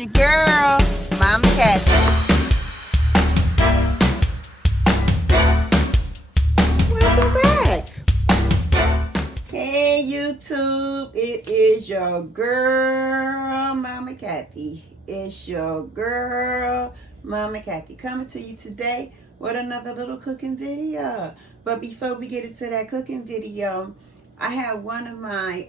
your girl, Mama Kathy. Welcome back. Hey YouTube, it is your girl, Mama Kathy. It's your girl, Mama Kathy, coming to you today with another little cooking video. But before we get into that cooking video, I have one of my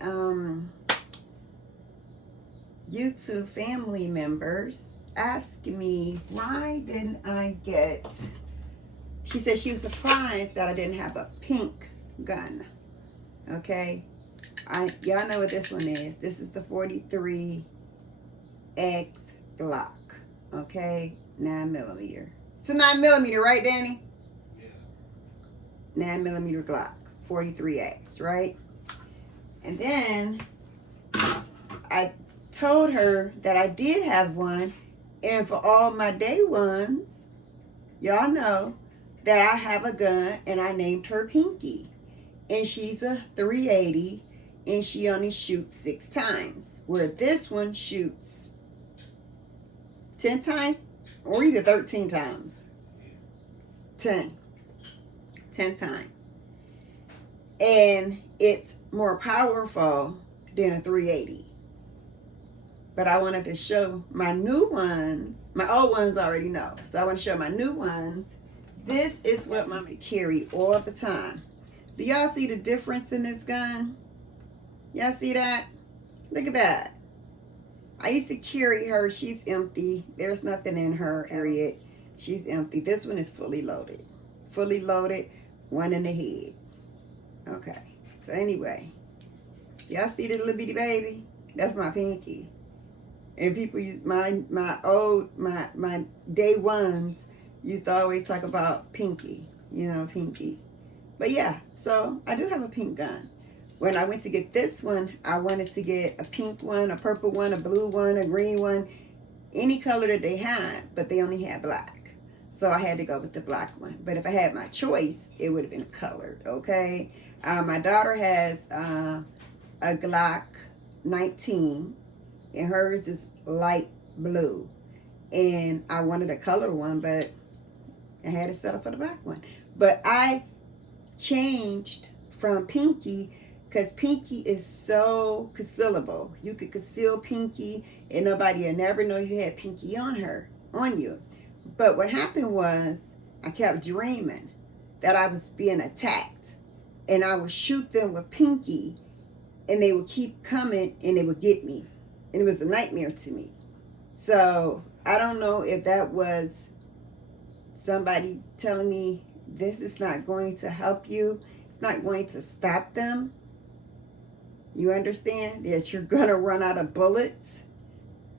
YouTube family members ask me, why didn't I get, she said she was surprised that I didn't have a pink gun. Okay, y'all know what this one is. This is the 43X Glock. Okay, 9mm. It's a 9mm, right, Danny? Yeah. 9mm Glock, 43X, right? And then I told her that I did have one, and for all my day ones, y'all know that I have a gun, and I named her Pinky. And she's a 380, and she only shoots 6 times, where this one shoots 10 times or either 13 times. 10 times. And it's more powerful than a 380. But I wanted to show my new ones. My old ones already know, so I want to show my new ones. This is what Mama carry all the time. Do y'all see the difference in this gun? Y'all see that? Look at that. I used to carry her. She's empty. There's nothing in her area. She's empty. This one is fully loaded. Fully loaded, one in the head. Okay. So anyway, y'all see the little bitty baby? That's my Pinky. And people use my day ones used to always talk about Pinky. You know, Pinky. But yeah, so I do have a pink gun. When I went to get this one, I wanted to get a pink one, a purple one, a blue one, a green one, any color that they had, but they only had black. So I had to go with the black one. But if I had my choice, it would have been colored, okay? My daughter has a Glock 19, and hers is light blue. And I wanted a color one, but I had to settle for the black one. But I changed from Pinky because Pinky is so concealable. You could conceal Pinky and nobody will never know you had Pinky on you. But what happened was I kept dreaming that I was being attacked, and I would shoot them with Pinky and they would keep coming and they would get me. And it was a nightmare to me. So I don't know if that was somebody telling me this is not going to help you. It's not going to stop them. You understand that you're going to run out of bullets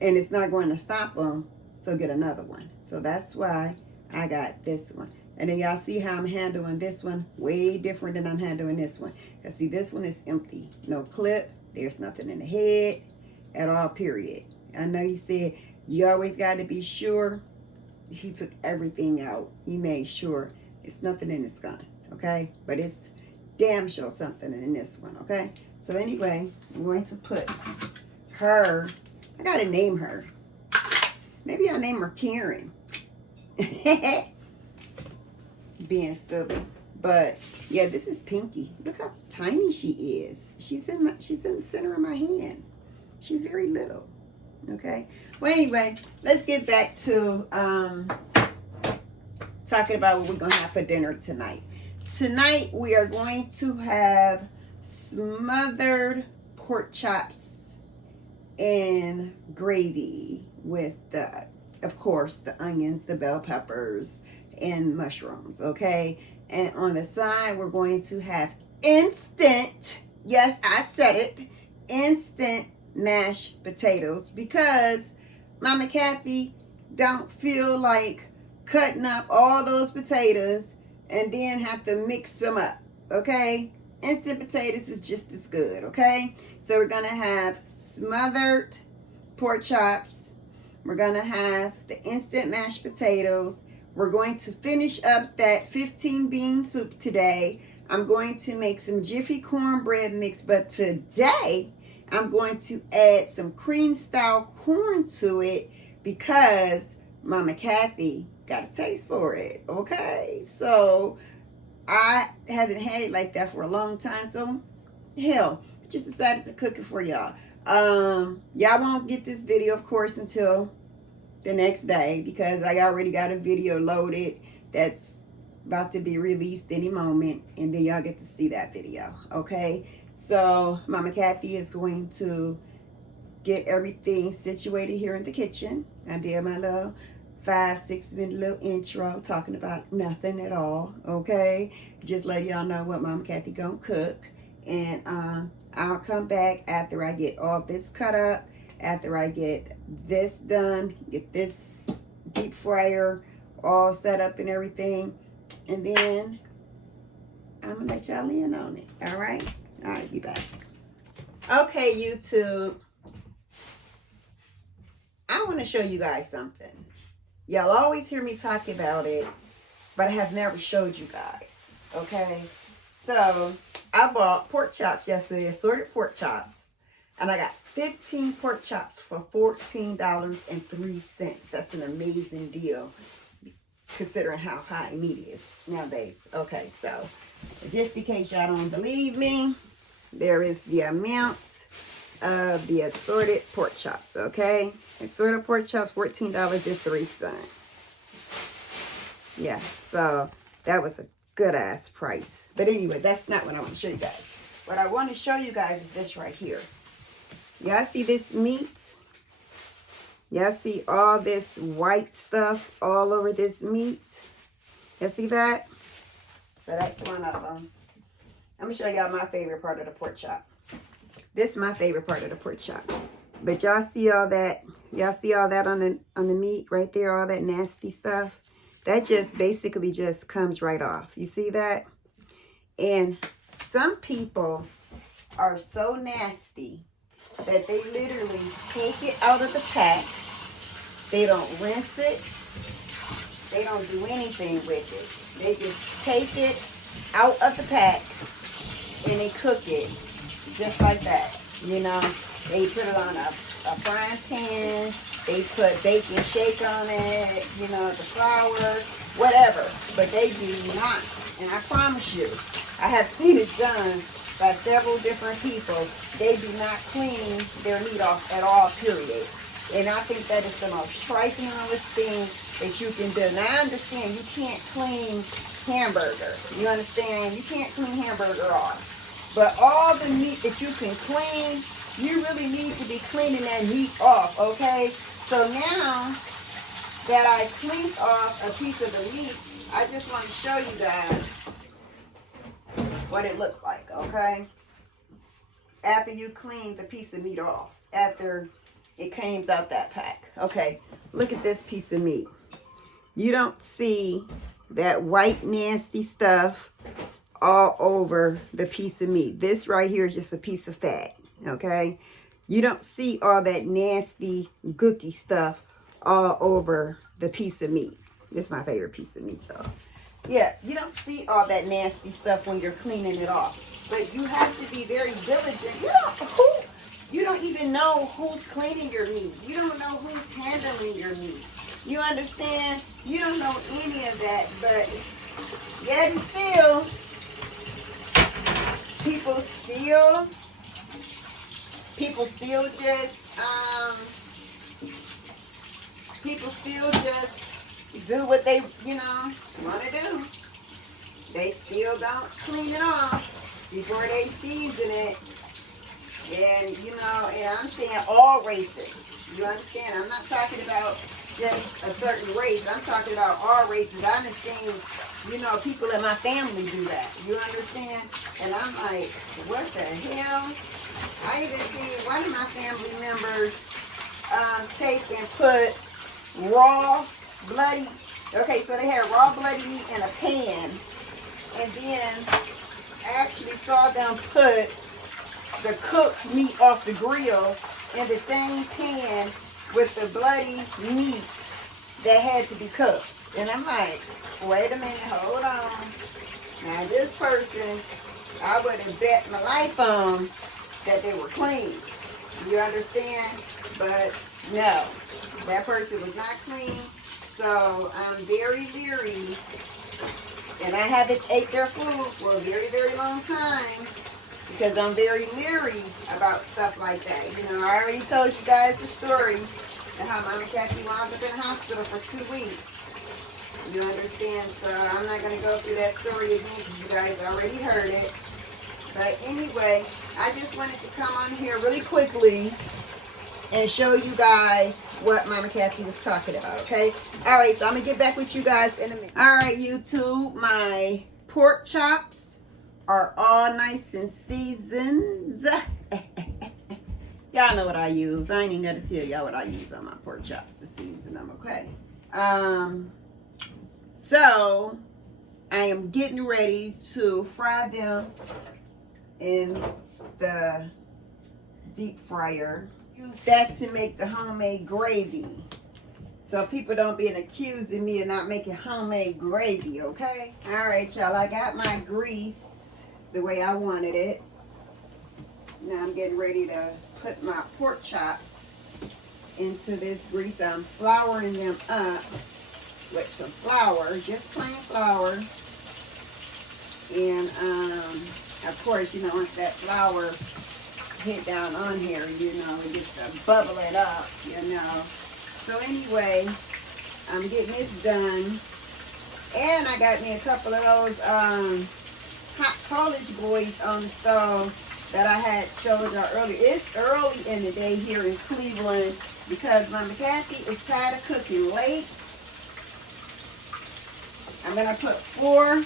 and it's not going to stop them. So get another one. So that's why I got this one. And then y'all see how I'm handling this one way different than I'm handling this one. Because see, this one is empty. No clip. There's nothing in the head at all, period. I know you said you always got to be sure. He took everything out. He made sure it's nothing in this gun, okay? But it's damn sure something in this one, okay? So anyway, I'm going to put her, I gotta name her. Maybe I'll name her Karen. Being silly. But yeah, this is Pinky. Look how tiny she is. She's in the center of my hand. She's very little, okay? Well, anyway, let's get back to talking about what we're going to have for dinner tonight. Tonight, we are going to have smothered pork chops and gravy with the, of course, the onions, the bell peppers, and mushrooms, okay? And on the side, we're going to have instant, yes, I said it, instant mashed potatoes, because Mama Kathy don't feel like cutting up all those potatoes and then have to mix them up, okay? Instant potatoes is just as good, okay? So we're gonna have smothered pork chops. We're gonna have the instant mashed potatoes. We're going to finish up that 15 bean soup today. I'm going to make some Jiffy cornbread mix, but today I'm going to add some cream style corn to it because Mama Kathy got a taste for it. Okay, so I haven't had it like that for a long time, so hell, just decided to cook it for y'all. Y'all won't get this video, of course, until the next day because I already got a video loaded that's about to be released any moment, and then y'all get to see that video. Okay, so Mama Kathy is going to get everything situated here in the kitchen. I did my little 5-6 minute little intro talking about nothing at all. Okay, just let y'all know what Mama Kathy gonna cook, and I'll come back after I get all this cut up, after I get this done, get this deep fryer all set up and everything, and then I'm gonna let y'all in on it. All right, be back. Okay, YouTube, I want to show you guys something. Y'all always hear me talk about it, but I have never showed you guys. Okay, so I bought pork chops yesterday, assorted pork chops, and I got 15 pork chops for $14.03. That's an amazing deal considering how high meat is nowadays. Okay, so just in case y'all don't believe me, there is the amount of the assorted pork chops. Okay, assorted pork chops, $14.03. Yeah, so that was a good ass price. But anyway, that's not what I want to show you guys. What I want to show you guys is this right here. Y'all see this meat? Y'all see all this white stuff all over this meat? Y'all see that? So that's one of them. I'm going to show y'all my favorite part of the pork chop. This is my favorite part of the pork chop. But y'all see all that? Y'all see all that on the meat right there? All that nasty stuff? That just basically just comes right off. You see that? And some people are so nasty that they literally take it out of the pack. They don't rinse it. They don't do anything with it. They just take it out of the pack and they cook it just like that. You know, they put it on a frying pan. They put bacon shake on it, you know, the flour, whatever. But they do not, and I promise you, I have seen it done by several different people. They do not clean their meat off at all, period. And I think that is the most triflingest thing that you can do. Now, I understand you can't clean hamburger. You understand? You can't clean hamburger off. But all the meat that you can clean, you really need to be cleaning that meat off, okay? So now that I cleaned off a piece of the meat, I just want to show you guys what it looked like, okay? After you clean the piece of meat off, after it comes out that pack. Okay, look at this piece of meat. You don't see that white nasty stuff all over the piece of meat. This right here is just a piece of fat, okay? You don't see all that nasty gooky stuff all over the piece of meat. This is my favorite piece of meat, y'all. Yeah, you don't see all that nasty stuff when you're cleaning it off. But you have to be very diligent. You don't even know who's cleaning your meat. You don't know who's handling your meat. You understand? You don't know any of that. But yet and still, people still just do what they, want to do. They still don't clean it off before they season it. And, and I'm saying all races. You understand? I'm not talking about just a certain race. I'm talking about all races. I've seen, people in my family do that. You understand? And I'm like, what the hell? I even seen one of my family members take and put raw bloody, okay, so they had raw bloody meat in a pan, and then actually saw them put the cooked meat off the grill in the same pan with the bloody meat that had to be cooked. And I'm like, wait a minute, hold on. Now this person, I would have bet my life on that they were clean. You understand? But no, that person was not clean. So I'm very leery, and I haven't ate their food for a very, very long time because I'm very leery about stuff like that. You know, I already told you guys the story of how Mama Kathy wound up in the hospital for 2 weeks. You understand? So I'm not going to go through that story again because you guys already heard it. But anyway, I just wanted to come on here really quickly and show you guys what Mama Kathy was talking about, okay? All right, so I'm going to get back with you guys in a minute. All right, YouTube, my pork chops are all nice and seasoned. Y'all know what I use. I ain't even got to tell y'all what I use on my pork chops to season them, okay? So I am getting ready to fry them in the deep fryer. Use that to make the homemade gravy. So people don't be accusing me of not making homemade gravy, okay? All right, y'all, I got my grease the way I wanted it. Now I'm getting ready to put my pork chops into this grease. I'm flouring them up with some flour, just plain flour. And of course, you know, once that flour hit down on here, you know, it gets to bubble it up, you know. So anyway, I'm getting this done. And I got me a couple of those hot Polish boys on the stove that I had showed y'all earlier. It's early in the day here in Cleveland because Mama Kathy is tired of cooking late. I'm going to put 4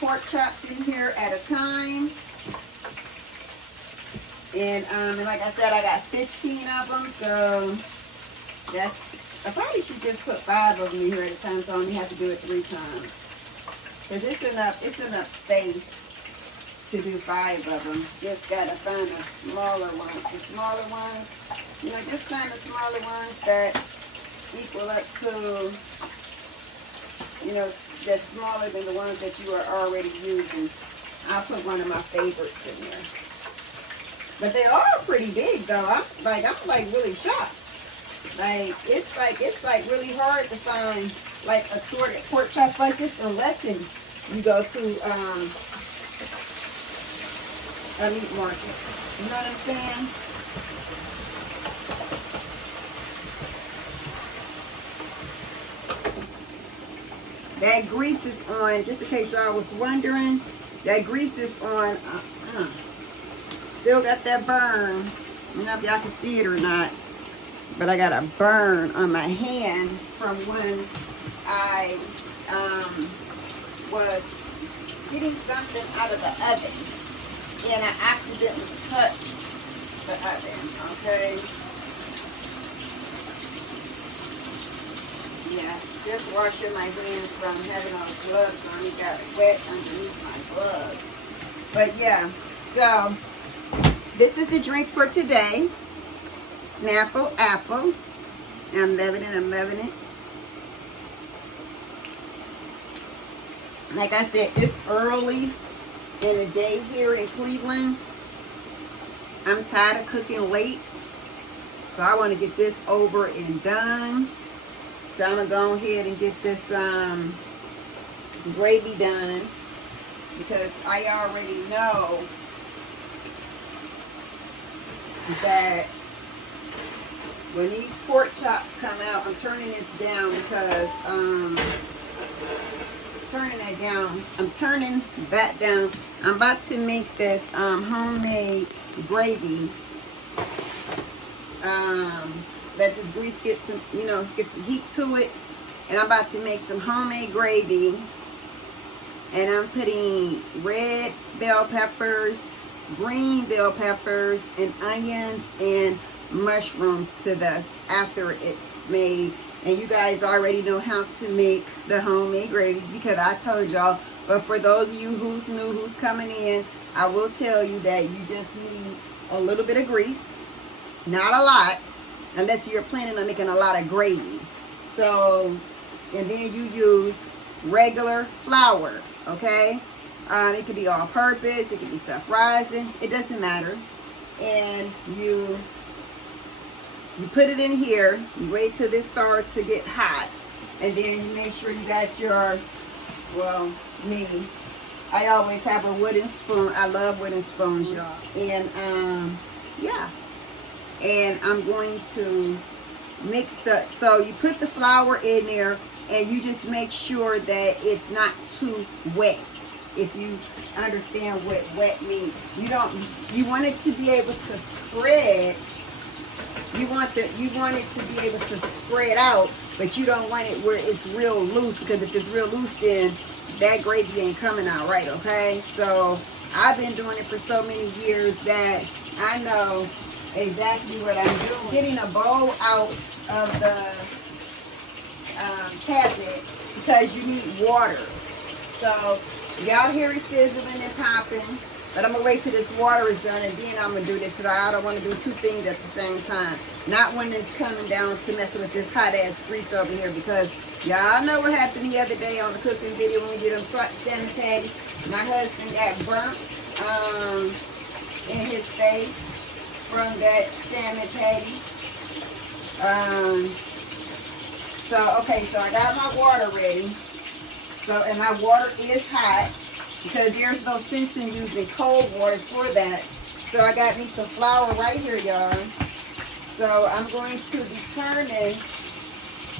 pork chops in here at a time. And like I said, I got 15 of them, so I probably should just put 5 of them in here at a time, so I only have to do it 3 times. Because it's enough space to do 5 of them. Just got to find the smaller ones. The smaller ones, you know, just find the smaller ones that equal up to, you know, that's smaller than the ones that you are already using. I'll put one of my favorites in there. But they are pretty big though. I'm like really shocked. It's like really hard to find like assorted pork chops like this unless you go to a meat market. You know what I'm saying? That grease is on, just in case y'all was wondering, that grease is on, still got that burn. I don't know if y'all can see it or not, but I got a burn on my hand from when I was getting something out of the oven and I accidentally touched the oven, okay? Yeah, just washing my hands from having all the gloves on. It got wet underneath my gloves. But yeah, so this is the drink for today. Snapple apple. I'm loving it, I'm loving it. Like I said, it's early in the day here in Cleveland. I'm tired of cooking late. So I want to get this over and done. So I'm going to go ahead and get this gravy done because I already know that when these pork chops come out, I'm turning this down because I'm turning that down. I'm about to make this homemade gravy. Let the grease get some, you know, get some heat to it. And I'm about to make some homemade gravy. And I'm putting red bell peppers, green bell peppers, and onions and mushrooms to this after it's made. And you guys already know how to make the homemade gravy because I told y'all. But for those of you who's new, who's coming in, I will tell you that you just need a little bit of grease. Not a lot. Unless you're planning on making a lot of gravy. So, and then you use regular flour, okay? It could be all-purpose, it could be self-rising, it doesn't matter. And you you put it in here, you wait till this starts to get hot, and then you make sure you got your, well, me, I always have a wooden spoon. I love wooden spoons, y'all. And yeah, and I'm going to mix the, so you put the flour in there, and you just make sure that it's not too wet. If you understand what wet means, you want it to be able to spread. You want it to be able to spread out, but you don't want it where it's real loose, because if it's real loose, then that gravy ain't coming out right, okay? So I've been doing it for so many years that I know exactly what I'm doing. Getting a bowl out of the cabinet, because you need water. So y'all hear it sizzling and popping, but I'm gonna wait till this water is done, and then I'm gonna do this, because I don't want to do two things at the same time. Not when it's coming down to messing with this hot ass grease over here, because y'all know what happened the other day on the cooking video when we did them salmon patties. My husband got burnt in his face from that salmon patty. Okay, so I got my water ready. So, and my water is hot, because there's no sense in using cold water for that. So I got me some flour right here, y'all. So I'm going to determine,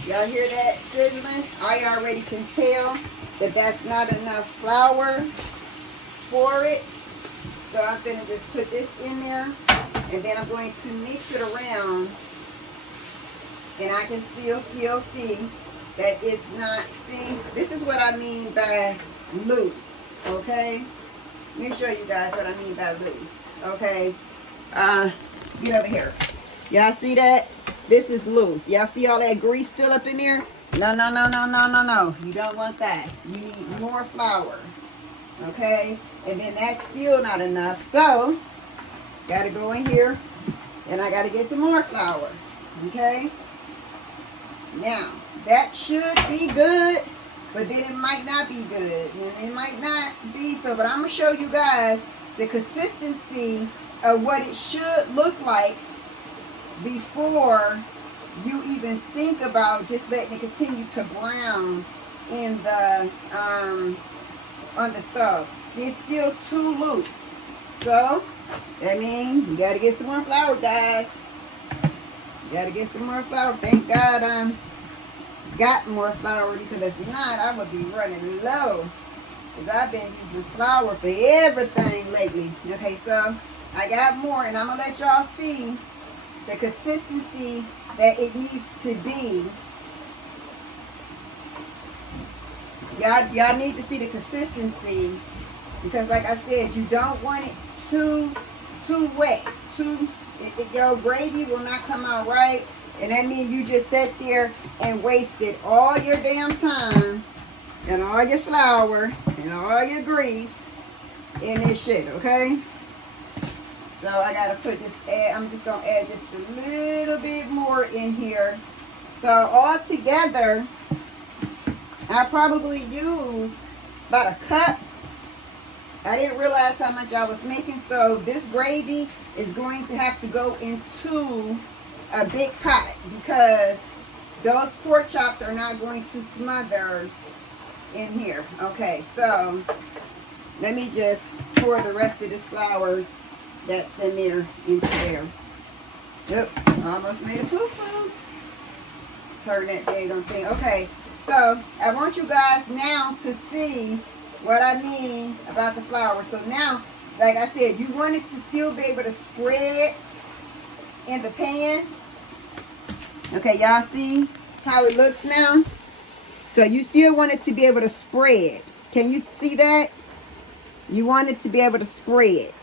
y'all hear that sizzling? I already can tell that that's not enough flour for it. So I'm going to just put this in there, and then I'm going to mix it around, and I can still see that it's not, see, this is what I mean by loose, okay? Let me show you guys what I mean by loose, okay? Get over here. Y'all see that? This is loose. Y'all see all that grease still up in there? No, no, no, no, no, no, no. You don't want that. You need more flour, okay? And then that's still not enough, so gotta go in here, and I gotta get some more flour, okay? Now, that should be good, but then it might not be good, and it might not be so, but I'm going to show you guys the consistency of what it should look like before you even think about just letting it continue to brown in the, on the stove. See, it's still too loose, so, I mean, you got to get some more flour, guys. You got to get some more flour. Thank God got more flour, because if not, I would be running low, because I've been using flour for everything lately. Okay, so I got more, and I'm going to let y'all see the consistency that it needs to be. Y'all need to see the consistency, because like I said, you don't want it too wet. Your gravy will not come out right. And that means you just sat there and wasted all your damn time and all your flour and all your grease in this shit, okay? So I gotta put I'm just gonna add just a little bit more in here. So all together, I probably used about a cup. I didn't realize how much I was making, so this gravy is going to have to go into a big pot, because those pork chops are not going to smother in here. Okay, so let me just pour the rest of this flour that's in there into there. Yep, almost made a poo-poo. Turn that daggone thing. Okay, so I want you guys now to see what I mean about the flour. So now, like I said, you want it to still be able to spread in the pan. Okay, y'all see how it looks now? So you still want it to be able to spread. Can you see that? You want it to be able to spread.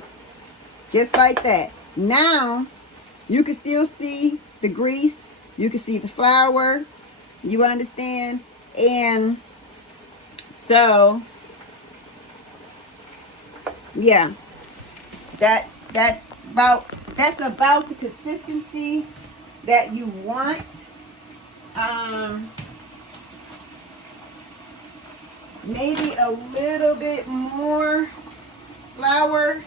Just like that. Now, you can still see the grease. You can see the flour. You understand? And so, yeah. That's about the consistency that you want. Maybe a little bit more flour.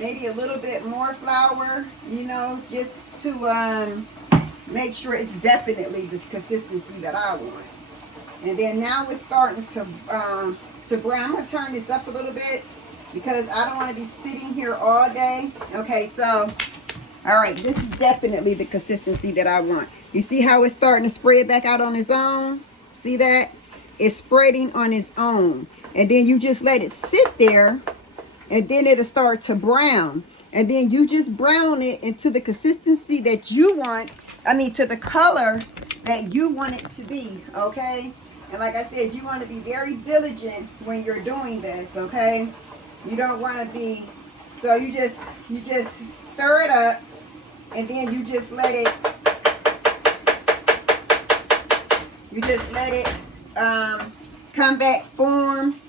maybe a little bit more flour, you know, just to make sure it's definitely the consistency that I want. And then now it's starting to brown. I'm going to turn this up a little bit because I don't want to be sitting here all day. Okay, so, all right, this is definitely the consistency that I want. You see how it's starting to spread back out on its own? See that? It's spreading on its own. And then you just let it sit there, and then it'll start to brown. And then you just brown it into the consistency that you want. I mean, to the color that you want it to be, okay? And like I said, you want to be very diligent when you're doing this, okay? You don't want to be, so you just stir it up, and then you just let it, come back form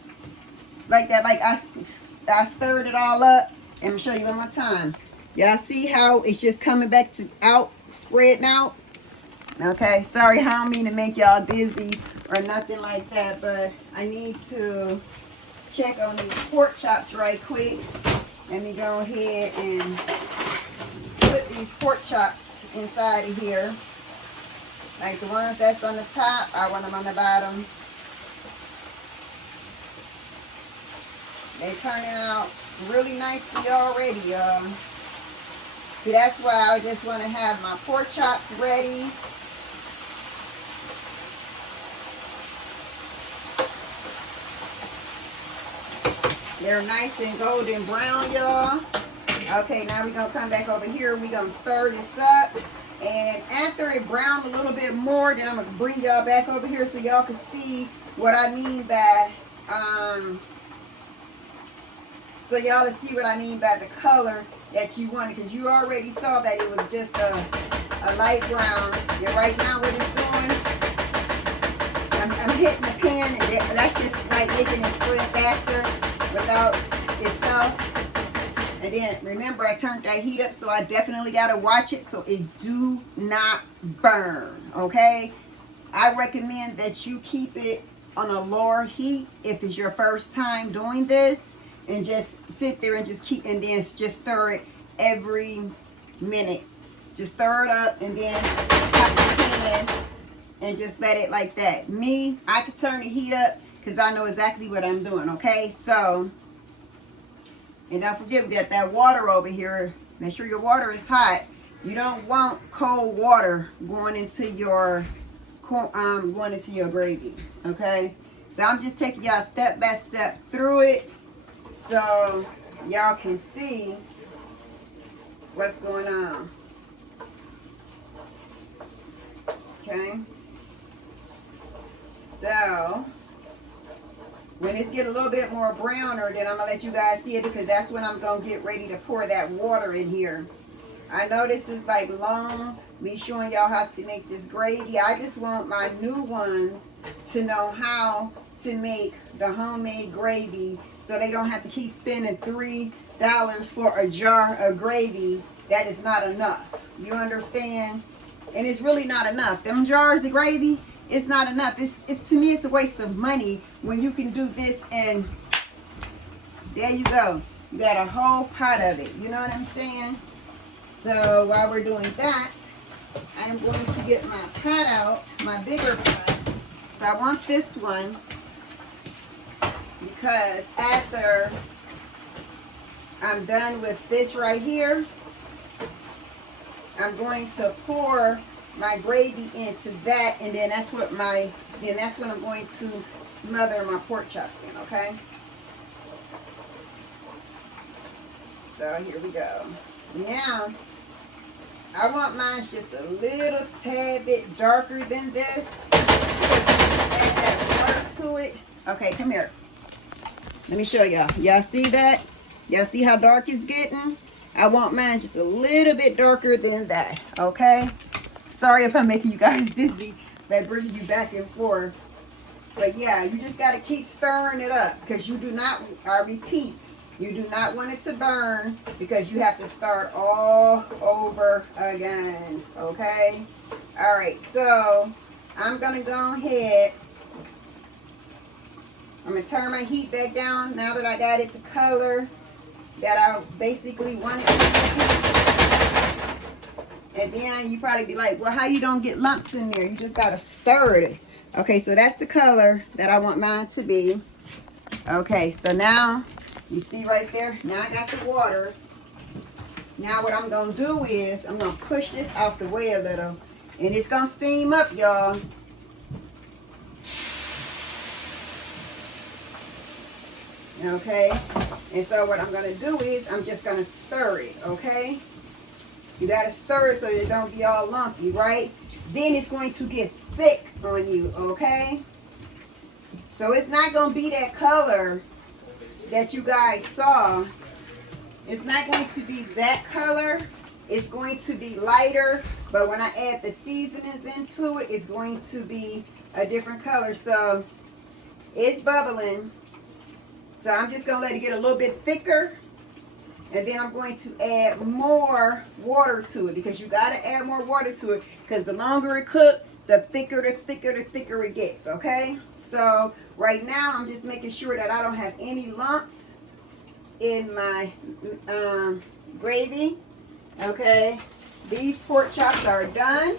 like that. Like I stirred it all up. And I'm show you one more time. Y'all see how it's just coming back to out, spreading out? Okay, sorry, I don't mean to make y'all dizzy or nothing like that, but I need to check on these pork chops right quick. Let me go ahead and put these pork chops inside of here. Like the ones that's on the top, I want them on the bottom. They turning out really nicely already, y'all. See, that's why I just want to have my pork chops ready. They're nice and golden brown, y'all. Okay, now we're going to come back over here. We're going to stir this up. And after it browned a little bit more, then I'm going to bring y'all back over here so y'all can see what I mean by, so y'all will see what I mean by the color that you wanted. Because you already saw that it was just a light brown. And right now what it's doing, I'm hitting the pan, and that's just like making it spread faster without itself. And then remember, I turned that heat up, so I definitely got to watch it so it do not burn, okay? I recommend that you keep it on a lower heat if it's your first time doing this, and just sit there and just keep, and then just stir it every minute. Just stir it up, and then pop the pan and just let it like that. Me, I can turn the heat up because I know exactly what I'm doing, okay? So, and don't forget, we got that water over here. Make sure your water is hot. You don't want cold water going into your gravy, okay? So I'm just taking y'all step by step through it so y'all can see what's going on. Okay? So when it get a little bit more browner, then I'm going to let you guys see it, because that's when I'm going to get ready to pour that water in here. I know this is like long, me showing y'all how to make this gravy. I just want my new ones to know how to make the homemade gravy so they don't have to keep spending $3 for a jar of gravy. That is not enough. You understand? And it's really not enough. Them jars of gravy, it's not enough. It's to me, it's a waste of money when you can do this, and there you go. You got a whole pot of it. You know what I'm saying? So while we're doing that, I'm going to get my pot out, my bigger pot. So I want this one because after I'm done with this right here, I'm going to pour my gravy into that, and then that's what I'm going to smother my pork chops in, okay? So here we go. Now, I want mine just a little tad bit darker than this. Add that water to it. Okay, come here. Let me show y'all. Y'all see that? Y'all see how dark it's getting? I want mine just a little bit darker than that, okay? Sorry if I'm making you guys dizzy by bringing you back and forth. But yeah, you just got to keep stirring it up, because you do not, I repeat, you do not want it to burn, because you have to start all over again, okay? All right, so I'm going to go ahead. I'm going to turn my heat back down now that I got it to color. that I basically wanted to do. And then you probably be like, well, how you don't get lumps in there? You just gotta stir it. Okay, so that's the color that I want mine to be. Okay, so now you see right there, now I got the water. Now what I'm gonna do is I'm gonna push this out the way a little, and it's gonna steam up, y'all. Okay, and so what I'm gonna do is I'm just gonna stir it. Okay, you gotta stir it so it don't be all lumpy, right? Then it's going to get thick on you. Okay, so it's not gonna be that color that you guys saw. It's not going to be that color. It's going to be lighter, but when I add the seasonings into it, it's going to be a different color. So it's bubbling. So I'm just gonna let it get a little bit thicker, and then I'm going to add more water to it, because you gotta add more water to it, because the longer it cooks, the thicker it gets. Okay, so right now I'm just making sure that I don't have any lumps in my gravy. Okay, these pork chops are done.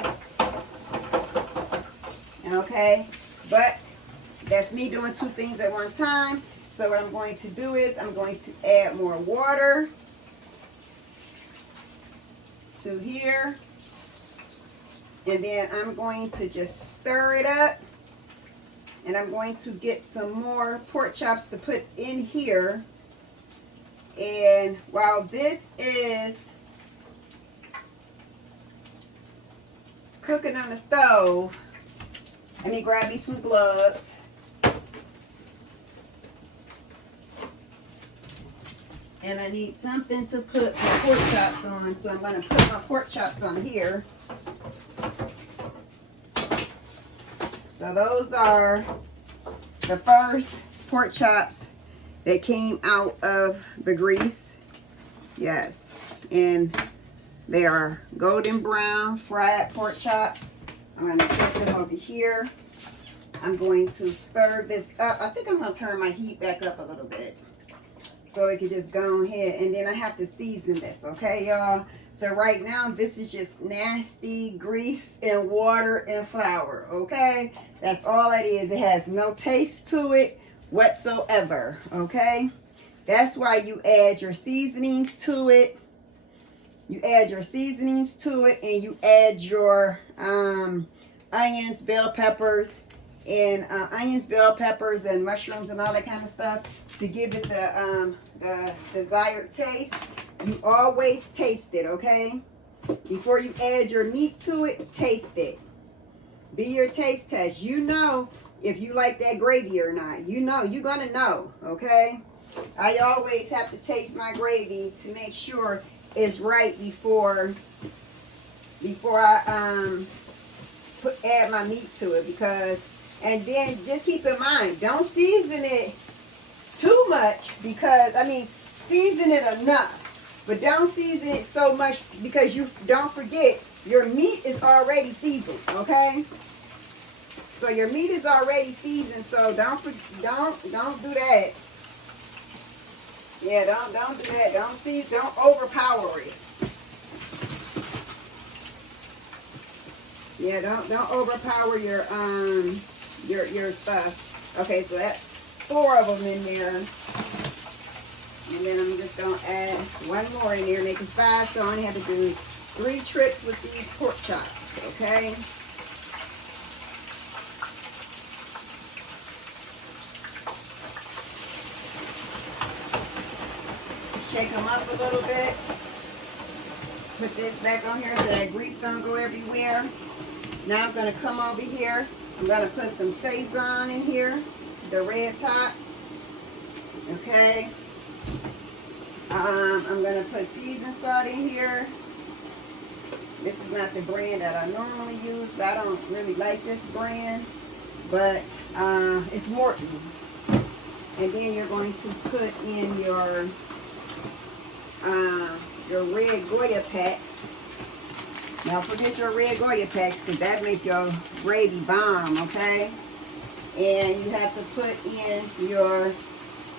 Okay, but that's me doing two things at one time. So what I'm going to do is I'm going to add more water to here, and then I'm going to just stir it up, and I'm going to get some more pork chops to put in here. And while this is cooking on the stove, let me grab me some gloves. And I need something to put my pork chops on, so I'm going to put my pork chops on here. So those are the first pork chops that came out of the grease. Yes, and they are golden brown fried pork chops. I'm going to set them over here. I'm going to stir this up. I think I'm going to turn my heat back up a little bit, so it can just go ahead, and then I have to season this, okay, y'all? So right now, this is just nasty grease and water and flour, okay? That's all it is. It has no taste to it whatsoever, okay? That's why you add your seasonings to it. You add your seasonings to it, and you add your onions, bell peppers, and mushrooms and all that kind of stuff to give it the desired taste. You always taste it, okay? Before you add your meat to it, taste it. Be your taste test. You know if you like that gravy or not. You know, you're gonna know, okay? I always have to taste my gravy to make sure it's right before I add my meat to it, because, and then just keep in mind, don't season it too much, because, I mean, season it enough, but don't season it so much, because you don't forget your meat is already seasoned, okay? So your meat is already seasoned, so don't do that. Yeah, don't do that. Don't overpower it. Yeah, don't overpower your stuff. Okay, so that's 4 of them in there. And then I'm just gonna add 1 more in there, making 5. So I only have to do 3 trips with these pork chops. Okay. Shake them up a little bit. Put this back on here so that grease don't go everywhere. Now I'm going to come over here. I'm going to put some Sazon in here, the red top. Okay. I'm going to put seasoned salt in here. This is not the brand that I normally use. I don't really like this brand, but it's Morton's. And then you're going to put in your red Goya packs. Now forget your red Goya packs, because that make your gravy bomb, okay? And you have to put in your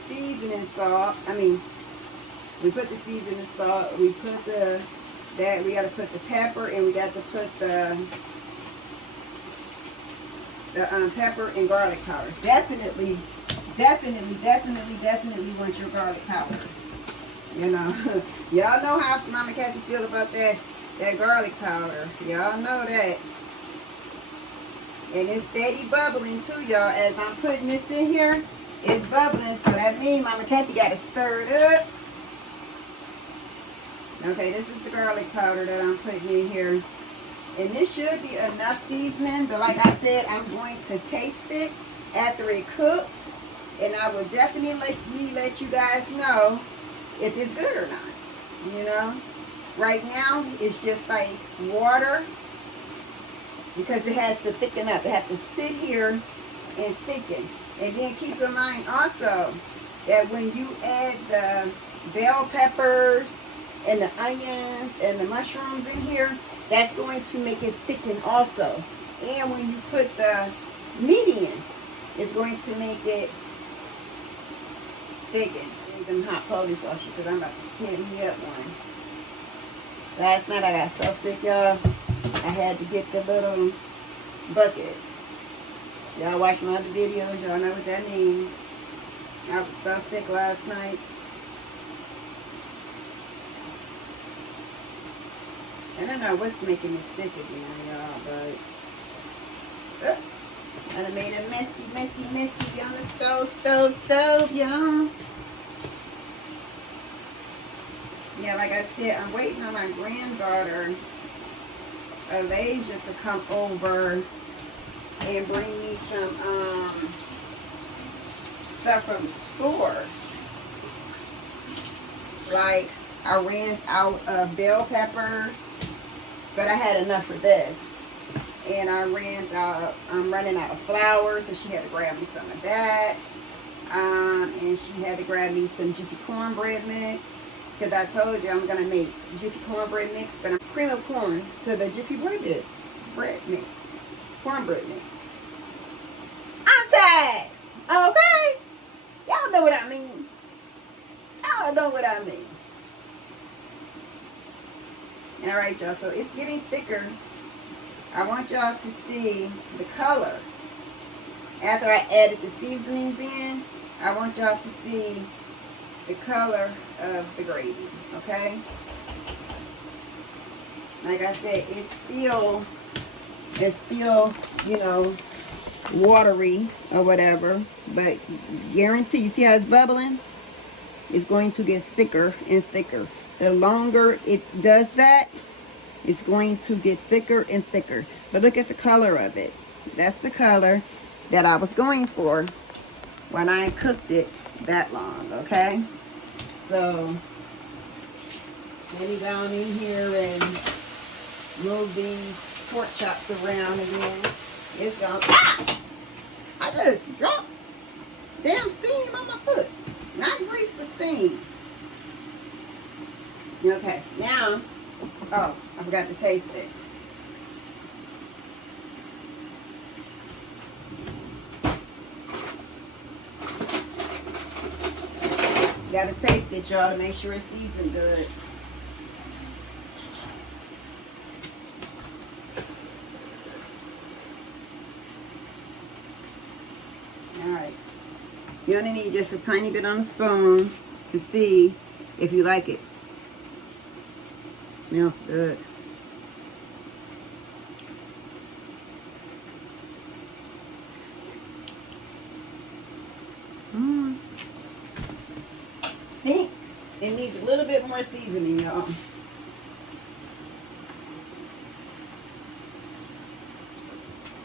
seasoning salt, We put the seasoning salt. We put we got to put the pepper, and we got to put the pepper and garlic powder. Definitely want your garlic powder. You know, y'all know how Mama Kathy feel about that garlic powder. Y'all know that. And it's steady bubbling too, y'all. As I'm putting this in here, it's bubbling. So that means Mama Kathy got to stir it up. Okay, this is the garlic powder that I'm putting in here. And this should be enough seasoning. But like I said, I'm going to taste it after it cooks. And I will definitely let you guys know if it's good or not. You know? Right now, it's just like water. Because it has to thicken up. It has to sit here and thicken. And then keep in mind also that when you add the bell peppers and the onions and the mushrooms in here, that's going to make it thicken also. And when you put the meat in, it's going to make it thicken. Need them hot Polish sauce because I'm about to tear me up one. Last night I got so sick, y'all. I had to get the little bucket. Y'all watch my other videos. Y'all know what that means. I was so sick last night. I don't know what's making me sick again, y'all, but I done made a messy on the stove, y'all. Yeah, like I said, I'm waiting on my granddaughter, Alasia, to come over and bring me some stuff from the store. Like, I ran out of bell peppers, but I had enough for this. And I'm running out of flour, so she had to grab me some of that. And she had to grab me some Jiffy cornbread mix. Because I told you I'm going to make Jiffy cornbread mix, but I'm cream of corn to the Jiffy bread mix. Cornbread mix. I'm tired. Okay? Y'all know what I mean. Y'all know what I mean. Alright, y'all. So it's getting thicker. I want y'all to see the color. After I added the seasonings in, I want y'all to see the color of the gravy, okay? Like I said, it's still, you know, watery or whatever, but guarantee, you see how it's bubbling? It's going to get thicker and thicker. The longer it does that, it's going to get thicker and thicker. But look at the color of it. That's the color that I was going for when I cooked it that long, okay? So let me go in here and move these pork chops around again. It's gone. Ah! I just dropped damn steam on my foot. Not grease, but steam. Okay, now, oh, I forgot to taste it. Gotta taste it, y'all, to make sure it's seasoned good. Alright. You only need just a tiny bit on the spoon to see if you like it. Smells good. Pink. It needs a little bit more seasoning, y'all.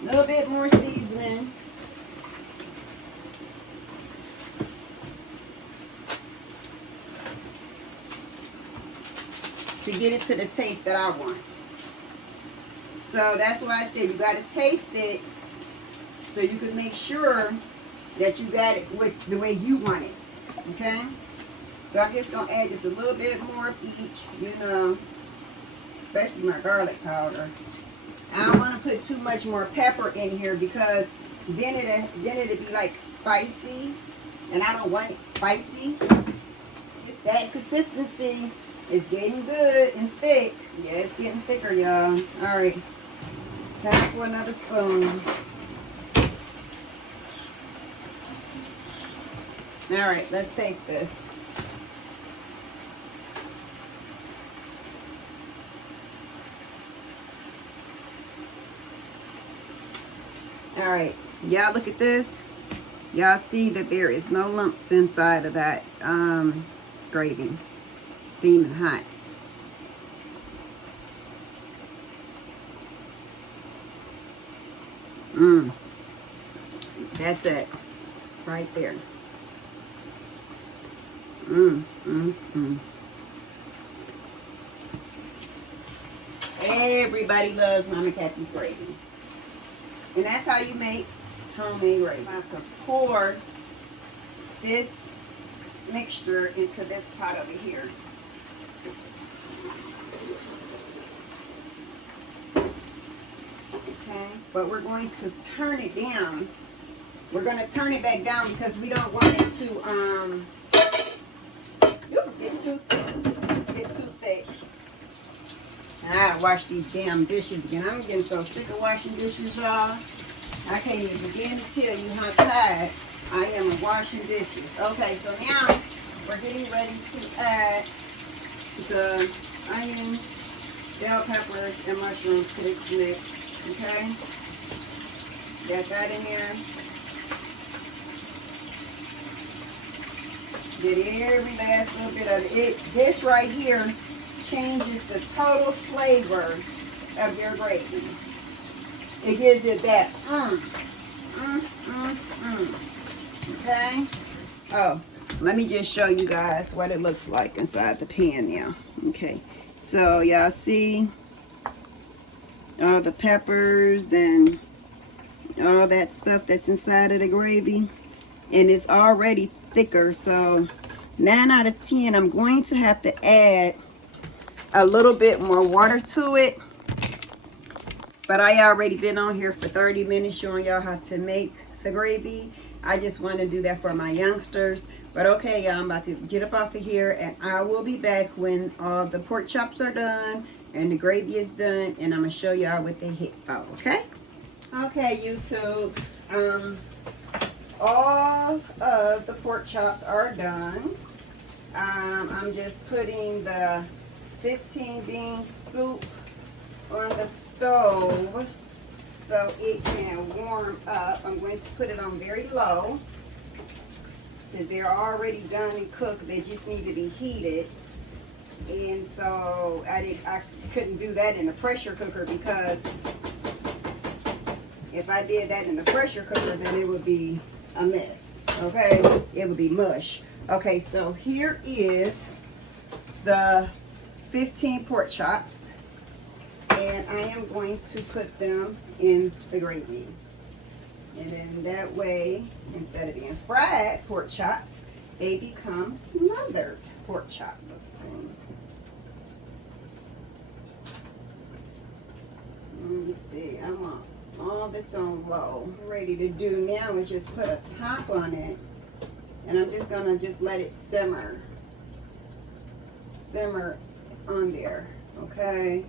A little bit more seasoning. To get it to the taste that I want. So that's why I said you got to taste it so you can make sure that you got it with the way you want it. Okay? So I'm just going to add just a little bit more of each, you know, especially my garlic powder. I don't want to put too much more pepper in here because then it'll be like spicy, and I don't want it spicy. This that consistency. It's getting good and thick. Yeah, it's getting thicker, y'all. All right. Time for another spoon. All right, let's taste this. All right, y'all look at this. Y'all see that there is no lumps inside of that gravy. Steaming hot. That's it. Right there. Everybody loves Mama Kathy's gravy. And that's how you make homemade gravy. I'm about to pour this mixture into this pot over here. Okay, but we're going to turn it down. We're going to turn it back down because we don't want it to get too thick. And I gotta wash these damn dishes again. I'm getting so sick of washing dishes, y'all. I can't even begin to tell you how tired I am of washing dishes. Okay, so now we're getting ready to add the onions, bell peppers, and mushrooms to this mix. Okay? Got that in there. Get every last little bit of it. This right here changes the total flavor of your gravy. It gives it that Okay? Oh, let me just show you guys what it looks like inside the pan now. Okay, so y'all see all the peppers and all that stuff that's inside of the gravy, and it's already thicker, so 9 out of 10 I'm going to have to add a little bit more water to it. But I already been on here for 30 minutes showing y'all how to make the gravy. I just want to do that for my youngsters. But okay, y'all, I'm about to get up off of here, and I will be back when all the pork chops are done and the gravy is done, and I'm going to show y'all what they hit for, okay? Okay, YouTube. All of the pork chops are done. I'm just putting the 15 bean soup on the stove so it can warm up. I'm going to put it on very low because they're already done and cooked. They just need to be heated. And so I couldn't do that in the pressure cooker, because if I did that in the pressure cooker, then it would be a mess. Okay, it would be mush. Okay, so here is the 15 pork chops, and I am going to put them in the gravy. And then that way, instead of being fried pork chops, they become smothered pork chops. Let's see. Let me see. I want all this on low. What I'm ready to do now is just put a top on it, and I'm just gonna let it simmer on there. Okay,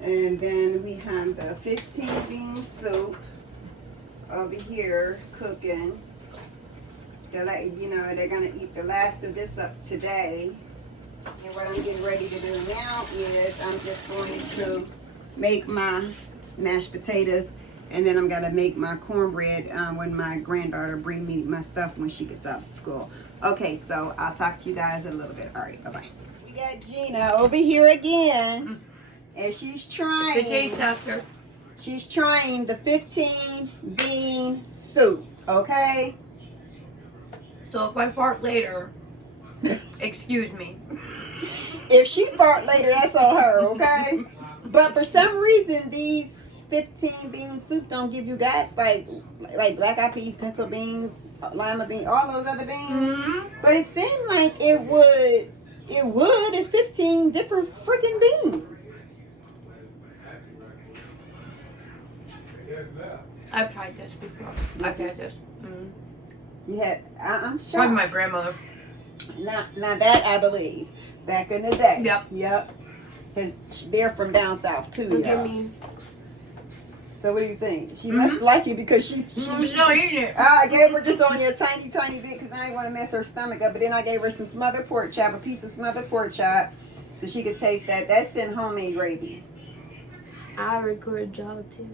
and then we have the 15 bean soup over here cooking. They're gonna eat the last of this up today. And what I'm getting ready to do now is I'm just going to make my mashed potatoes, and then I'm gonna make my cornbread when my granddaughter bring me my stuff when she gets out of school. Okay, so I'll talk to you guys in a little bit. All right, bye-bye. We got Gina over here again, and she's trying the 15 bean soup. Okay, so if I fart later, excuse me. If she fart later, that's on her. Okay. But for some reason, these 15 bean soup don't give you guys like black eyed peas, pinto beans, lima beans, all those other beans. Mm-hmm. But it seemed like it would. It's 15 different freaking beans. I've tried this before. I've had this. Mm-hmm. Yeah, I'm sure. Probably my grandmother. Now that I believe. Back in the day. Yep. Yep. Cause they're from down south too. Look y'all. at me. So what do you think? She must like it because she's not eating it. I gave her just only a tiny bit because I didn't want to mess her stomach up. But then I gave her some smothered pork chop, a piece of smothered pork chop, so she could taste that. That's in homemade gravy. I record y'all too.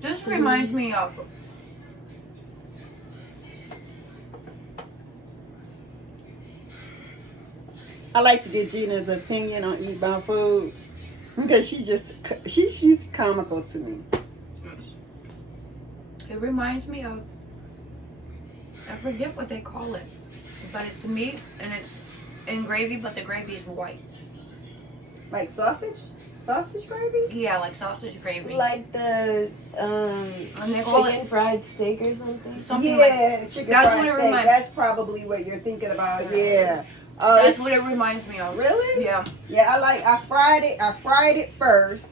This reminds me of. I like to get Gina's opinion on eat my food because she's comical to me. It reminds me of. I forget what they call it, but it's meat and it's in gravy, but the gravy is white. Like sausage gravy? Yeah, like sausage gravy. Like the and they call chicken it fried steak or something. something like. Yeah, chicken That's fried what it steak. reminds- That's probably what you're thinking about. Yeah. Oh, That's what it reminds me of. really? Yeah. Yeah, I fried it first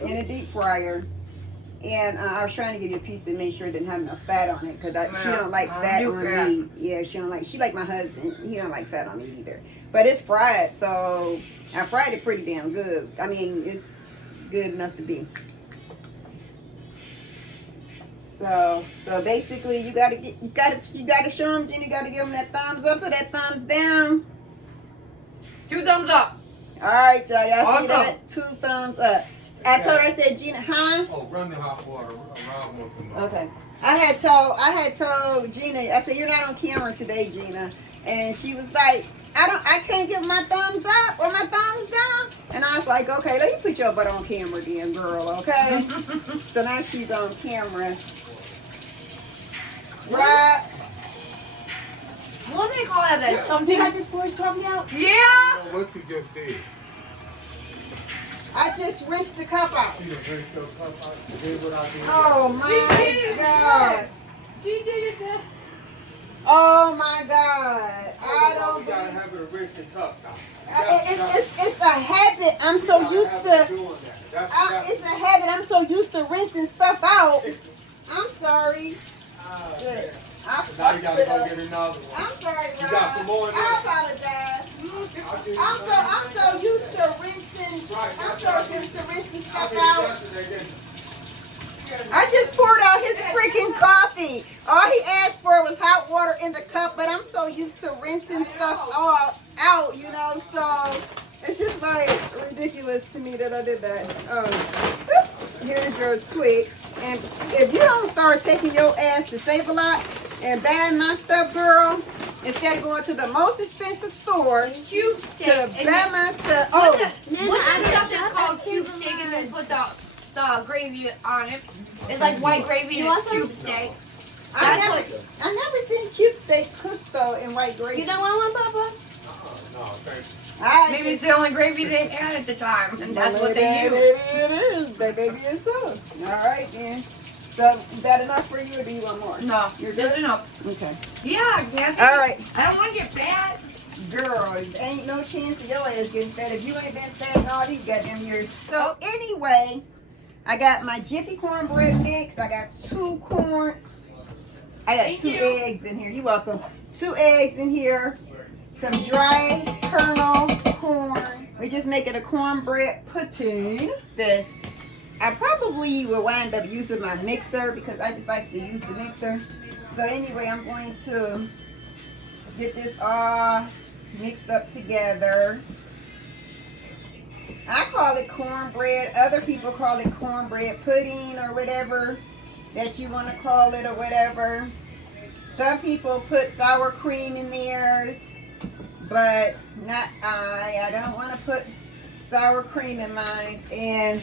in a deep fryer, and I was trying to give you a piece to make sure it didn't have enough fat on it because she don't like fat do on fat. meat. Yeah, she like my husband. He don't like fat on meat either. But it's fried, so I fried it pretty damn good. I mean, it's good enough to be. So basically, you gotta show them, Jenny. You gotta give them that thumbs up or that thumbs down. 2 thumbs up. All right, y'all. Y'all see Awesome. that? 2 thumbs up. I told her, I said, Gina, huh? Oh, run the hot water around one for me. Okay. I had told Gina, I said, you're not on camera today, Gina. And she was like, I can't give my thumbs up or my thumbs down. And I was like, okay, let me put your butt on camera then, girl, okay? So now she's on camera. Right. What do they call that? That something. Did I just pour his coffee out? Yeah. I don't know what you just did. I just rinsed the cup out. You done drink your cup out. You did what I did. Oh my God. She did it. Then. Oh my God. I don't You gotta believe have it rinse the cup out. it's a habit. I'm so used to it's a habit. I'm so used to rinsing stuff out. I'm sorry. Look, Now you gotta go get another one. I'm sorry, You Rob. got some more in there? I apologize. I'm so used to rinsing. I'm so used to rinsing stuff out. I just poured out his freaking coffee. All he asked for was hot water in the cup, but I'm so used to rinsing stuff all out, you know. So it's just like ridiculous to me that I did that. Here's your Twix. And if you don't start taking your ass to Save-A-Lot and buying my stuff, girl, instead of going to the most expensive store Cube to steak. buy my stuff. What's Oh, the stuff that's called cube steak and then put the gravy on it? It's like white gravy You and want it's some? cube steak. I That's never seen cube steak cooked though in white gravy. You don't want one, Papa? No, thank you. Maybe it's the only gravy they had at the time, and that's what they used. It is. That baby is so. All right then. So is that enough for you, or do you want more? No, You're good good? enough. Okay. Yeah, Kathy. All right, I don't want to get fat. girl. Ain't no chance of your ass getting fat if you ain't been fat in all these goddamn years. So anyway, I got my Jiffy cornbread mix. I got 2 corn. I got Thank 2 you. eggs in here. You're welcome. 2 eggs in here. Some dry kernel corn. We're just making a cornbread pudding. This. I probably will wind up using my mixer because I just like to use the mixer. So anyway, I'm going to get this all mixed up together. I call it cornbread. Other people call it cornbread pudding or whatever that you want to call it or whatever. Some people put sour cream in theirs, but not I. I don't want to put sour cream in mine. And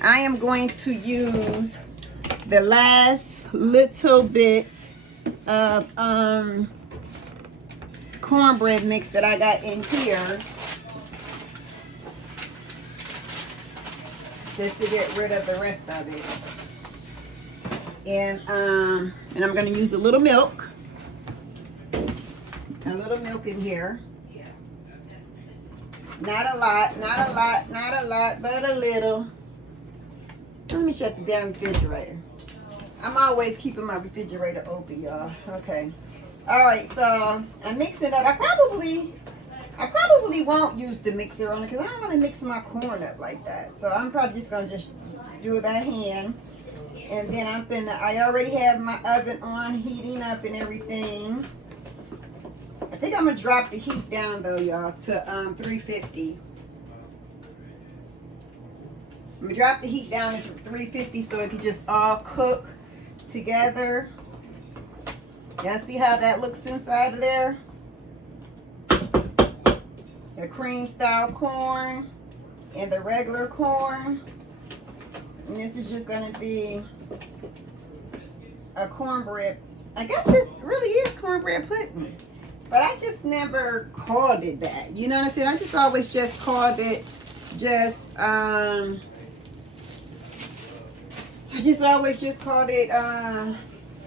I am going to use the last little bit of cornbread mix that I got in here, just to get rid of the rest of it. And I'm gonna use a little milk in here. Not a lot, but a little. Let me shut the damn refrigerator. I'm always keeping my refrigerator open, y'all. Okay. All right, so I'm mixing it up. I probably won't use the mixer on it because I don't want to mix my corn up like that. So I'm probably just gonna do it by hand. And then I already have my oven on, heating up and everything. I think I'm gonna drop the heat down though, y'all, to 350. I'm gonna drop the heat down to 350 so it can just all cook together. Y'all see how that looks inside of there? The cream style corn and the regular corn. And this is just gonna be a cornbread. I guess it really is cornbread pudding. But I just never called it that. You know what I'm saying? I just always just called it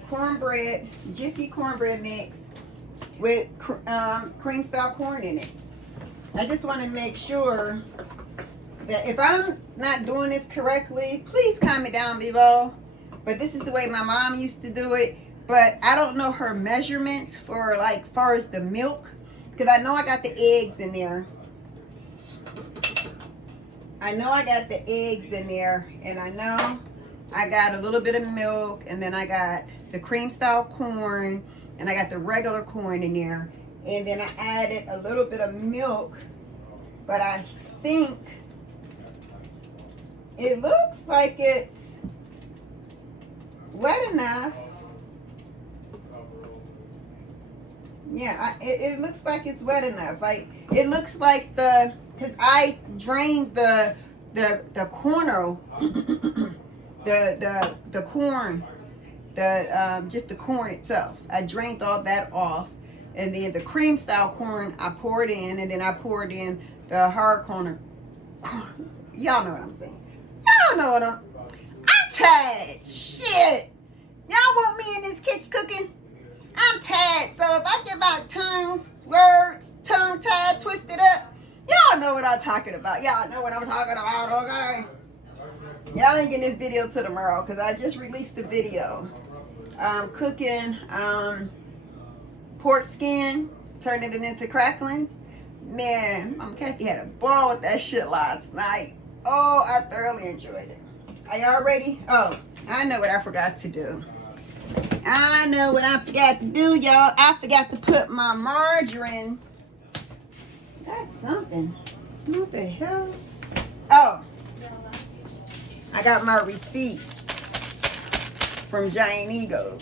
cornbread, Jiffy cornbread mix with cream style corn in it. I just want to make sure that if I'm not doing this correctly, please comment down below. But this is the way my mom used to do it. But I don't know her measurements for like far as the milk, because I know I got the eggs in there. And I know I got a little bit of milk, and then I got the cream style corn, and I got the regular corn in there. And then I added a little bit of milk, but I think it looks like it's wet enough. Yeah, it looks like it's wet enough. Like, it looks like because I drained the corn, the corn, just the corn itself. I drained all that off, and then the cream style corn I poured in, and then I poured in the hard corn. Y'all know what I'm saying. Y'all know what I'm tired. Shit. Y'all want me in this kitchen cooking? I'm tired. So if I get my tongue tied, twisted up, y'all know what I'm talking about. Y'all know what I'm talking about, okay? Y'all ain't getting this video till tomorrow because I just released the video. Cooking pork skin, turning it into crackling. Man, Mama Kathy had a ball with that shit last night. Oh, I thoroughly enjoyed it. I know what I forgot to do. Y'all. I forgot to put my margarine. That's something. What the hell? Oh, I got my receipt from Giant Eagles.